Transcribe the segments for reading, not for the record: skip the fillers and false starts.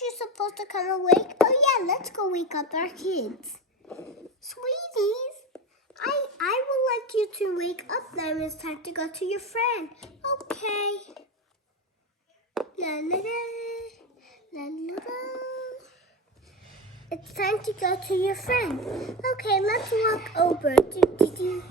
you supposed to come awake? Oh yeah, let's go wake up our kids. Sweeties, I would like you to wake up now. It's time to go to your friend. Okay. La la la, la la la. It's time to go to your friend. Okay, let's walk over. Do, do, do.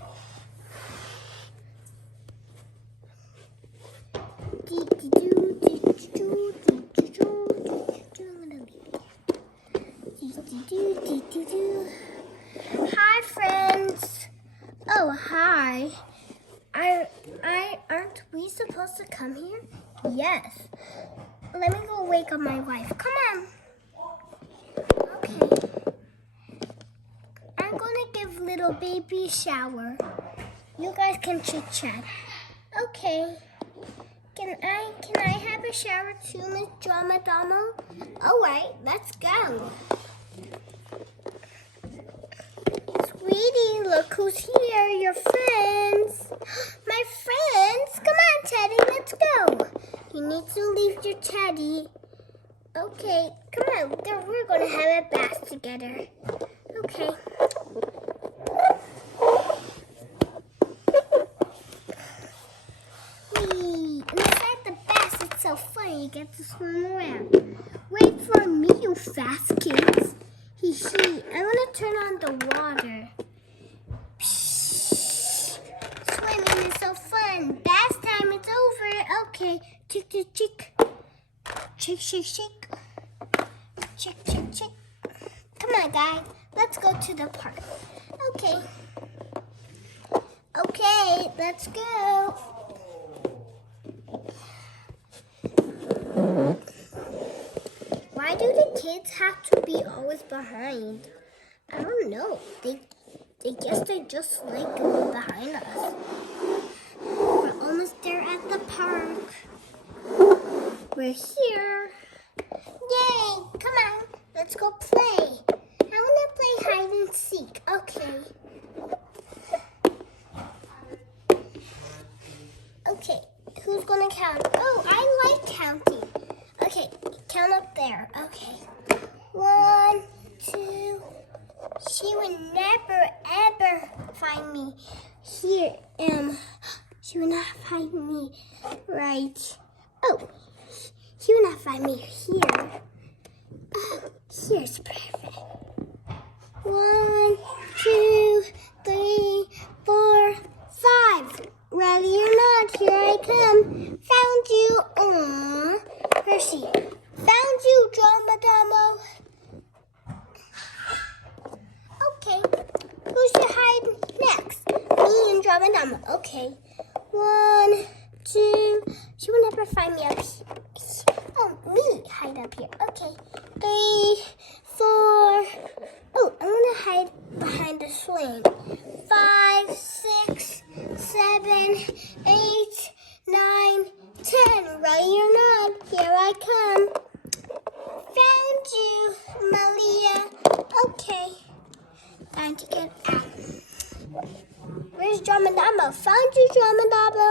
Hi, friends. Oh, hi. Aren't we supposed to come here? Yes. Let me go wake up my wife. Come on. Okay. I'm gonna give little baby a shower. You guys can chit chat. Okay. Can I have a shower too, Miss Drama Damo? All right, let's go. Sweetie, look who's here, your friends. My friends? Come on, Teddy, let's go. You need to leave your teddy. Okay, come on, we're going to have a bath together. Okay. Inside the bath, it's so fun. You get to swim around. Wait for me, you fast kids. I'm going to turn on the water. Swimming is so fun. Bath time, it's over. Okay. Chick, chick, chick. Chick, shake, shake. Chick, chick, chick. Come on, guys. Let's go to the park. Okay. Okay, let's go. Why do the kids have to be always behind? I don't know. They guess they just like going behind us. We're almost there at the park. We're here. Yay! Come on, let's go play. I want to play hide and seek. Okay. Okay, who's gonna count? Oh, I like counting. Okay, count up there. Okay. 1, 2. She would never ever find me here. She would not find me right. Oh, she would not find me here. Here's perfect. 1, 2, 3, 4, 5. Ready or not, here I come. Found you. Aww. Hershey. Found you, Drama Damo. Okay. Who should hide next? Me and Drama Damo. Okay. 1, 2. She will never find me up here. Oh, me hide up here. Okay. 3, 4. Oh, I'm going to hide behind the swing. 5, 6, 7, 8, 9, 10. Ready or not, here I come. Found you, Malia. Okay. Time to get out. Where's Drama Damo? Found you, Drama Damo.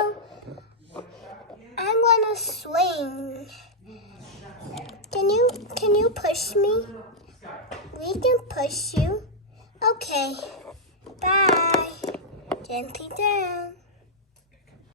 I'm gonna swing. Can you push me? We can push you. Okay. Bye. Gently down.